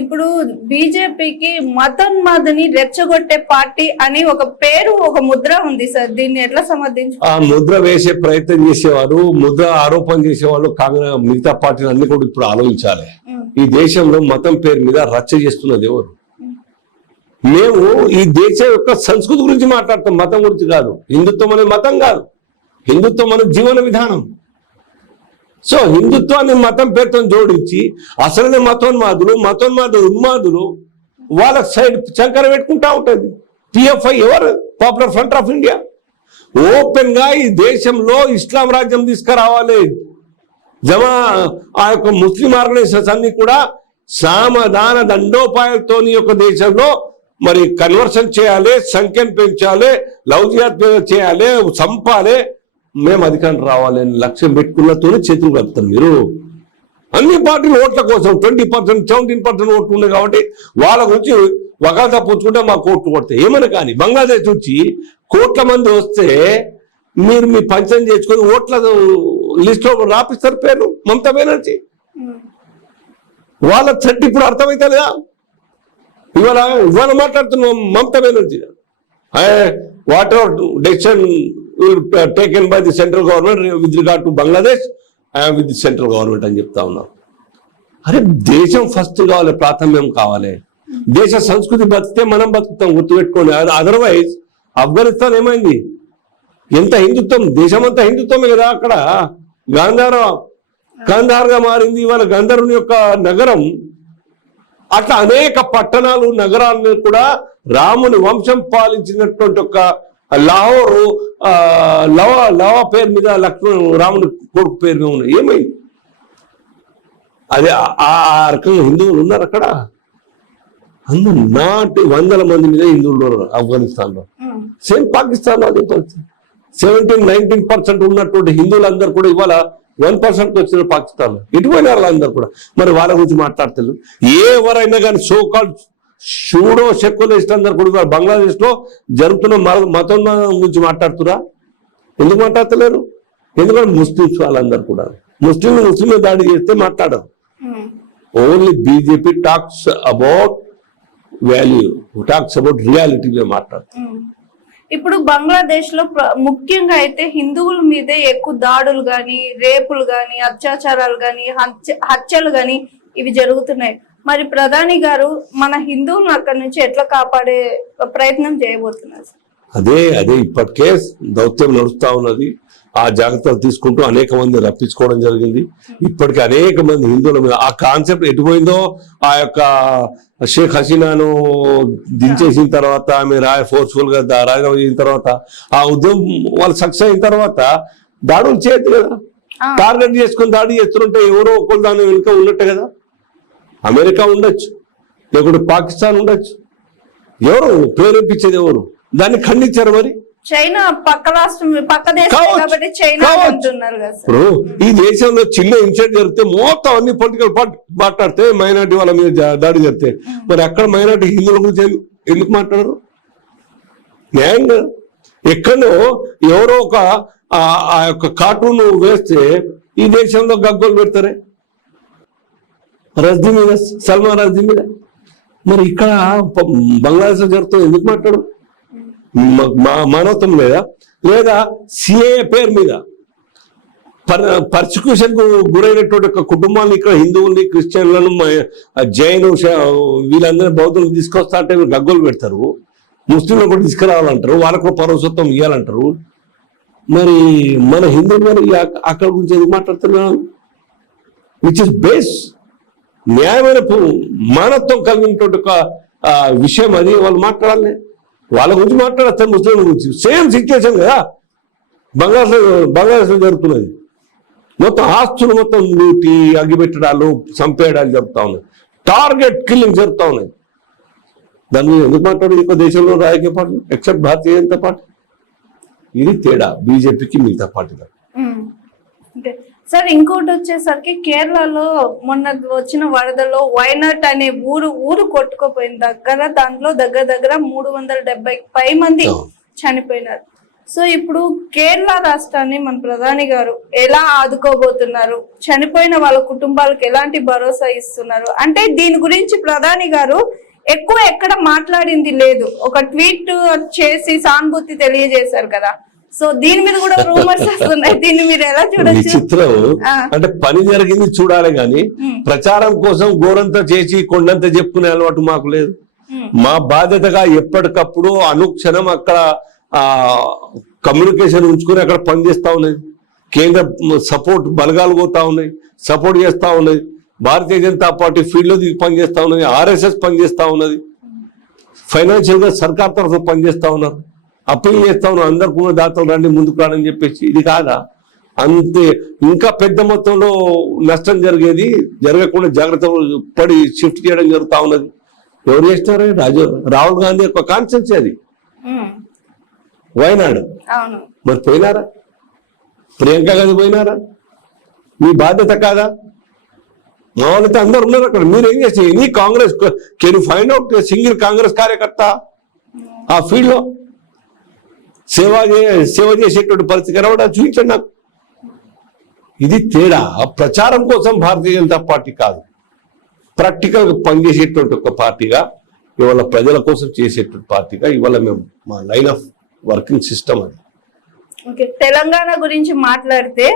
ఇప్పుడు బీజేపీకి మతోన్మాదని రెచ్చగొట్టే పార్టీ అని ఒక పేరు, ఒక ముద్ర ఉంది సార్. దీన్ని ఎట్లా సమర్థించు? ఆ ముద్ర వేసే ప్రయత్నం చేసేవారు, ముద్ర ఆరోపణ చేసేవాళ్ళు కాంగ్రెస్ మిగతా పార్టీలు అన్ని కూడా ఇప్పుడు ఆలోచించాలి. ఈ దేశంలో మతం పేరు మీద రచ్చ చేస్తున్నది ఎవరు? మేము ఈ దేశం యొక్క సంస్కృతి గురించి మాట్లాడతాం, మతం గురించి కాదు. హిందుత్వం అనే మతం కాదు, హిందుత్వం అనే జీవన విధానం. సో హిందుత్వాన్ని మతం పేరుతో జోడించి అసలనే మతోన్మాదులు ఉన్మాదులు వాళ్ళ సైడ్ చంకర పెట్టుకుంటా ఉంటుంది. పిఎఫ్ఐ ఎవరు? Popular front of India. Open గా ఈ దేశంలో ఇస్లాం రాజ్యం తీసుకురావాలి. ఆ యొక్క ముస్లిం ఆర్గనైజేషన్స్ అన్ని కూడా సామధాన దండోపాయాలతో ఈ యొక్క దేశంలో మరి కన్వర్షన్ చేయాలి, సంఖ్యను పెంచాలి, లవ్ జిహాద్ చేయాలి, చంపాలి, మేము అధికారం రావాలని లక్ష్యం పెట్టుకున్నతోనే చేతులు కలుపుతారు. మీరు అన్ని పార్టీలు ఓట్ల కోసం 20%, 17% ఓట్లు ఉన్నాయి కాబట్టి వాళ్ళ గురించి వకాల్తా పుచ్చుకుంటే మాకు ఓట్లు కొడతాయి ఏమని. కానీ బంగ్లాదేశ్ నుంచి కోట్ల మంది వస్తే మీరు మీ పంచం చేసుకొని ఓట్ల లిస్ట్ లో రాపిస్తారు పేరు మమతా బెనర్జీ. వాళ్ళ చెట్టు ఇప్పుడు అర్థమైతలేదా? ఇవాళ మాట్లాడుతున్నాం Mamata Banerjee. What ever decision taken by the central government with regard to Bangladesh, I am with the central government అని చెప్తా ఉన్నారు. అరే దేశం ఫస్ట్ కావాలి, ప్రాథమ్యం కావాలి. దేశ సంస్కృతి బతికితే మనం బతుకుతాం, గుర్తుపెట్టుకోండి. అదర్వైజ్ ఆఫ్ఘనిస్తాన్ ఏమైంది? ఎంత హిందుత్వం, దేశమంతా హిందుత్వమే కదా. అక్కడ గాంధార్గా మారింది ఇవాళ గంధర్వుని యొక్క నగరం. అట్లా అనేక పట్టణాలు, నగరాలను కూడా రాముని వంశం పాలించినటువంటి ఒక లాహోరు లవ పేరు మీద లక్ష్మణ్ రాముని కొడుకు పేరు మీద ఉన్నాయి. ఏమైంది? అదే ఆ రకంగా హిందువులు ఉన్నారు అక్కడ. అందరూ వందల మంది మీద హిందువులు ఉన్నారు ఆఫ్ఘనిస్తాన్ లో. సేమ్ పాకిస్తాన్ లో అదే పరిస్థితి. 17-19% ఉన్నటువంటి హిందువులందరూ కూడా ఇవాళ 1% వచ్చిన పాకిస్తాన్ లో. ఎటుపోయిన వాళ్ళందరూ కూడా మరి వాళ్ళ గురించి మాట్లాడతారు. ఎవరైనా కానీ సోకాల్డ్ షూడో సెక్యులరిస్ట్ అందరు కూడా బంగ్లాదేశ్ లో జరుగుతున్న మతోన్మాదం గురించి మాట్లాడుతురా? ఎందుకు మాట్లాడతలేరు? ఎందుకంటే ముస్లిమ్స్ వాళ్ళందరూ కూడా ముస్లింలు దాడి చేస్తే మాట్లాడరు. Only BJP talks about value, talks about reality మాట్లాడుతారు. ఇప్పుడు బంగ్లాదేశ్ లో ముఖ్యంగా అయితే హిందువుల మీదే ఎక్కువ దాడులు గాని, రేపులు గాని, అత్యాచారాలు గాని, హత్యలు గాని ఇవి జరుగుతున్నాయి. మరి ప్రధాని గారు మన హిందువులను అక్కడి నుంచి ఎట్లా కాపాడే ప్రయత్నం చేయబోతున్నారు? అదే ఇప్పటికే దౌత్యం నడుస్తా ఉన్నది. ఆ జాగ్రత్తలు తీసుకుంటూ అనేక మంది రప్పించుకోవడం జరిగింది. ఇప్పటికీ అనేక మంది హిందువుల మీద ఆ కాన్సెప్ట్ ఎటుపోయిందో, ఆ యొక్క షేక్ హసీనాను దించేసిన తర్వాత, ఆమె ఫోర్స్ఫుల్ గా రాజీనామా చేసిన తర్వాత, ఆ ఉద్యమం వాళ్ళు సక్సెస్ అయిన తర్వాత దాడులు చేయొద్దు కదా. టార్గెట్ చేసుకుని దాడి చేస్తుంటే ఎవరో ఒకరు దాని వెనుక ఉన్నట్టే కదా. అమెరికా ఉండొచ్చు, లేకుంటే పాకిస్తాన్ ఉండొచ్చు, ఎవరు ప్రేరేపించేది ఎవరు? దాన్ని ఖండించారు. మరి చైనా పక్క రాష్ట్రం, పక్క దేశం కాబట్టి చైనా అంటున్నారు కదా. ఇప్పుడు ఈ దేశంలో చిన్న ఇన్సిడెంట్ జరిగితే మొత్తం అన్ని పొలిటికల్ పార్టీ మాట్లాడితే, మైనార్టీ వాళ్ళ మీద దాడి జరిగితే మరి అక్కడ మైనార్టీ హిందువుల గురించి ఎందుకు మాట్లాడరు? న్యాయంగా ఎక్కడో ఎవరో ఒక ఆ యొక్క కార్టూన్ వేస్తే ఈ దేశంలో గగ్గోలు పెడతారే రజ్దీ మీద, సల్మాన్ రజ్దీ మీద. మరి ఇక్కడ బంగ్లాదేశ్ జరుగుతుంది ఎందుకు మాట్లాడు? మానవత్వం లేదా సిఏఏ పేరు మీద పర్సిక్యూషన్ కు గురైనటువంటి ఒక కుటుంబాన్ని, ఇక్కడ హిందువుల్ని, క్రిస్టియన్లను, జైను వీళ్ళందరినీ బౌద్ధులు తీసుకొస్తా అంటే గగ్గోలు పెడతారు. ముస్లింలు కూడా తీసుకురావాలంటారు, వాళ్ళకు పౌరసత్వం ఇవ్వాలంటారు. మరి మన హిందువులు మరి అక్కడ గురించి ఎందుకు మాట్లాడుతున్నారు? విచ్ ఇస్ బేస్ న్యాయమైన మానవత్వం కలిగినటువంటి ఒక విషయం అది. వాళ్ళు మాట్లాడాలి, వాళ్ళ గురించి మాట్లాడతారు, ముస్లింల గురించి. సేమ్ సిచ్యువేషన్ కదా బంగ్లాదేశ్ లో జరుగుతున్నది. మొత్తం ఆస్తులు మొత్తం లూటి, అగ్గిపెట్టడాలు, చంపేయడాలు జరుగుతూ ఉన్నాయి, టార్గెట్ కిల్లింగ్ జరుగుతూ ఉన్నాయి. దాని మీద ఎందుకు మాట్లాడు ఇంకో దేశంలో రాజకీయ party except Bharatiya Janata party? ఇది తేడా బీజేపీకి మిగతా పార్టీలకు. సార్ ఇంకోటి వచ్చేసరికి కేరళలో మొన్న వచ్చిన వరదలో వైనాట్ అనే ఊరు కొట్టుకుపోయిన దాంట్లో దగ్గర 370 పై మంది చనిపోయినారు. సో ఇప్పుడు కేరళ రాష్ట్రాన్ని మన ప్రధాని గారు ఎలా ఆదుకోబోతున్నారు, చనిపోయిన వాళ్ళ కుటుంబాలకు ఎలాంటి భరోసా ఇస్తున్నారు అంటే దీని గురించి ప్రధాని గారు ఎక్కువ ఎక్కడ మాట్లాడింది లేదు. ఒక ట్వీట్ చేసి సానుభూతి తెలియజేశారు కదా. సో దీని మీద కూడా రూమర్స్ వస్తున్నాయి. దీన్ని మీరు ఎలా చూడొచ్చు? విచిత్రం అంటే పని జరిగింది చూడాలి గాని ప్రచారం కోసం గోరంతా చేసి కొండంతా చెప్పుకునే అలవాటు మాకు లేదు. మా బాధ్యతగా ఎప్పటికప్పుడు అనుక్షణం అక్కడ కమ్యూనికేషన్ ఉంచుకుని అక్కడ పనిచేస్తా ఉన్నది. కేంద్ర సపోర్ట్ బలగాలు పోతా ఉన్నాయి, సపోర్ట్ చేస్తా ఉన్నది. భారతీయ జనతా పార్టీ ఫీల్డ్ లో దిగి పనిచేస్తా ఉన్నది, ఆర్ఎస్ఎస్ పనిచేస్తా ఉన్నది, ఫైనాన్షియల్ గా సర్కార్ తరఫు పనిచేస్తా ఉన్నారు, అప్పీల్ చేస్తా ఉన్నారు. అందరికి ఉన్న దాతలు రండి ముందుకు రాని చెప్పేసి. ఇది కాదా అంతే. ఇంకా పెద్ద మొత్తంలో నష్టం జరిగేది జరగకుండా జాగ్రత్త పడి షిఫ్ట్ చేయడం జరుగుతా ఉన్నది. ఎవరు చేస్తారు? రాహుల్ గాంధీ యొక్క కాన్స్టిట్యూన్సీ అది వయనాడు. మరి పోయినారా? ప్రియాంక గాంధీ పోయినారా? మీ బాధ్యత కాదా? మా వాళ్ళతో అందరు ఉన్నారు అక్కడ. మీరు ఏం చేస్తే any Congress can find out single Congress కార్యకర్త ఆ ఫీల్డ్ లో సేవ చేసేటువంటి పరిస్థితి కనబడా చూపించండి నాకు. ఇది తేడా. ప్రచారం కోసం భారతీయ జనతా పార్టీ కాదు, ప్రాక్టికల్ గా పనిచేసేటువంటి ఒక పార్టీగా, ఇవాళ ప్రజల కోసం చేసేటువంటి పార్టీగా ఇవాళ మేము మా లైన్ ఆఫ్ వర్కింగ్ సిస్టమ్ అది. ఓకే, తెలంగాణ గురించి మాట్లాడితే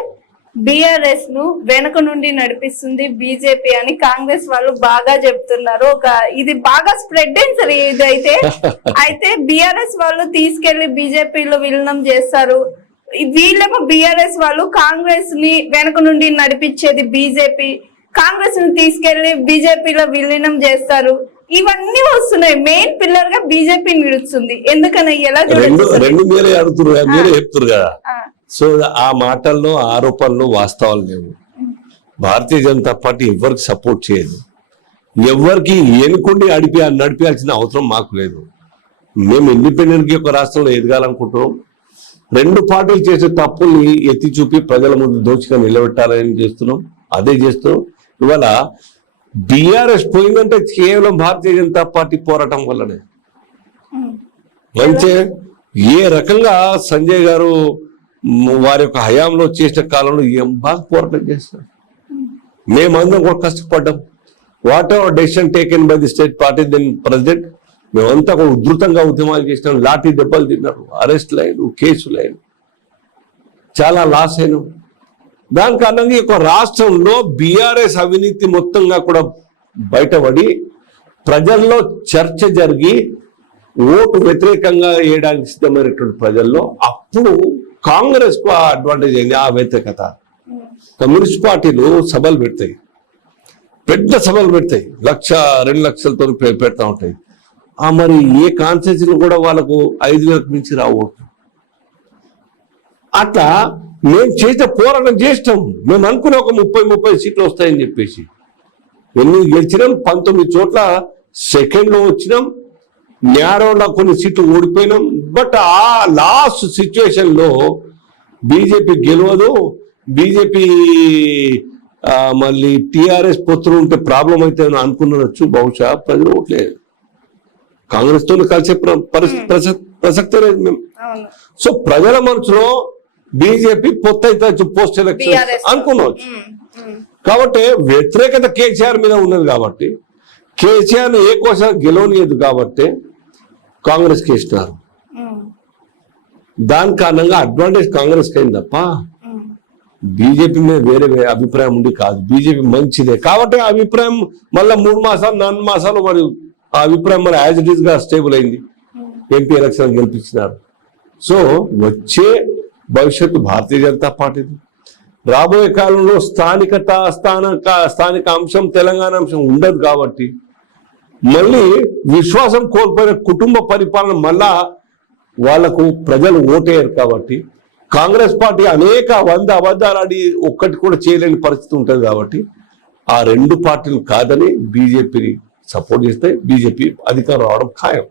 బిఆర్ఎస్ ను వెనక నుండి నడిపిస్తుంది బీజేపీ అని కాంగ్రెస్ వాళ్ళు బాగా చెప్తున్నారు. ఇది బాగా స్ప్రెడ్ అయింది సార్ ఇది అయితే బిఆర్ఎస్ వాళ్ళు తీసుకెళ్లి బీజేపీలో విలీనం చేస్తారు. వీళ్ళేమో బిఆర్ఎస్ వాళ్ళు కాంగ్రెస్ ని వెనక నుండి నడిపించేది బీజేపీ, కాంగ్రెస్ ని తీసుకెళ్లి బీజేపీలో విలీనం చేస్తారు. ఇవన్నీ వస్తున్నాయి. మెయిన్ పిల్లర్ గా బీజేపీ నిలుస్తుంది. ఎందుకని ఎలా రెండు మీరే అడుగుతున్నారు, మీరే చెప్తున్నారు కదా. సో ఆ మాటల్లో ఆరోపణలు వాస్తవాలు లేవు. భారతీయ జనతా పార్టీ ఎవరికి సపోర్ట్ చేయదు, ఎవరికి ఎన్నుకుండి నడిపించాల్సిన అవసరం మాకు లేదు. మేము ఇండిపెండెంట్ గా ఒక రాష్ట్రంలో ఎదగాలనుకుంటున్నాం. రెండు పార్టీలు చేసే తప్పుల్ని ఎత్తి చూపి ప్రజల ముందు దోచిగా నిలబెట్టాలని చేస్తున్నాం, అదే చేస్తున్నాం. ఇవాళ బిఆర్ఎస్ పోయిందంటే కేవలం భారతీయ జనతా పార్టీ పోరాటం వల్లనే. మంచి ఏ రకంగా సంజయ్ గారు వారి యొక్క హయాంలో చేసిన కాలంలో ఏం బాగా పోరాటం చేస్తారు. మేమందరం కూడా కష్టపడ్డాం. Whatever decision taken by the state party then president, మేమంతా కూడా ఉధృతంగా ఉద్యమాలు చేసినాం. లాఠీ దెబ్బలు తిన్నారు, అరెస్ట్ లైన్, కేసు లైన్, చాలా లాస్ అయినాం. దాని కారణంగా ఈ యొక్క రాష్ట్రంలో బిఆర్ఎస్ అవినీతి మొత్తంగా కూడా బయటపడి ప్రజల్లో చర్చ జరిగి ఓటు వ్యతిరేకంగా వేయడానికి సిద్ధమైనటువంటి ప్రజల్లో అప్పుడు కాంగ్రెస్ కు అడ్వాంటేజ్ అయింది. ఆ వ్యతిరేకత కమ్యూనిస్ట్ పార్టీలు సభలు పెడతాయి, పెద్ద సభలు పెడతాయి, 1,00,000, 2,00,000తో పెడతా ఉంటాయి. మరి ఏ కాన్స్టిట్యూన్సీలు కూడా వాళ్ళకు 5,000 మించి రావు. అట్లా మేము చేసే పోరాటం చేస్తాం. మేము అనుకునే ఒక 30 సీట్లు వస్తాయని చెప్పేసి ఎన్ని గెలిచినాం, 19 చోట్ల సెకండ్లో వచ్చినాం. న్యారోలో కొన్ని సీట్లు ఓడిపోయినాం. బట్ ఆ లాస్ట్ సిచ్యువేషన్ లో బీజేపీ గెలవదు, బీజేపీ మళ్ళీ టిఆర్ఎస్ పొత్తులు ఉంటే ప్రాబ్లం అయితే అనుకున్నచ్చు. బహుశా ప్రజలు ఓట్లేదు, కాంగ్రెస్ తో కలిసే ప్రసక్తే లేదు మేము. సో ప్రజల మనసులో బీజేపీ పొత్తు అయితే పోస్ట్ ఎలక్షన్ అనుకున్నవచ్చు. కాబట్టి వ్యతిరేకత కేసీఆర్ మీద ఉన్నది కాబట్టి, కేసీఆర్ ఏ కోసం గెలవనియదు కాబట్టి కాంగ్రెస్ కి ఇస్తున్నారు. దాని కారణంగా అడ్వాంటేజ్ కాంగ్రెస్ కి అయింది తప్ప బీజేపీ మీద వేరే అభిప్రాయం ఉండి కాదు. బీజేపీ మంచిదే కాబట్టి ఆ అభిప్రాయం మళ్ళీ 3 మాసాలు 4 మాసాలు మరి ఆ అభిప్రాయం మరి యాజ్ ఇట్ ఈస్ గా స్టేబుల్ అయింది. ఎంపీ ఎలక్షన్ గెలిపించినారు. సో వచ్చే భవిష్యత్తు భారతీయ జనతా పార్టీది. రాబోయే కాలంలో స్థానిక అంశం, తెలంగాణ అంశం ఉండదు కాబట్టి మళ్ళీ విశ్వాసం కోల్పోయిన కుటుంబ పరిపాలన మళ్ళా వాళ్లకు ప్రజలు ఓటేయరు కాబట్టి కాంగ్రెస్ పార్టీ అనేక 100 అబద్ధాలు ఆడి ఒక్కటి కూడా చేయలేని పరిస్థితి ఉంటుంది. కాబట్టి ఆ రెండు పార్టీలు కాదని బీజేపీని సపోర్ట్ చేస్తే బీజేపీ అధికారం రావడం ఖాయం.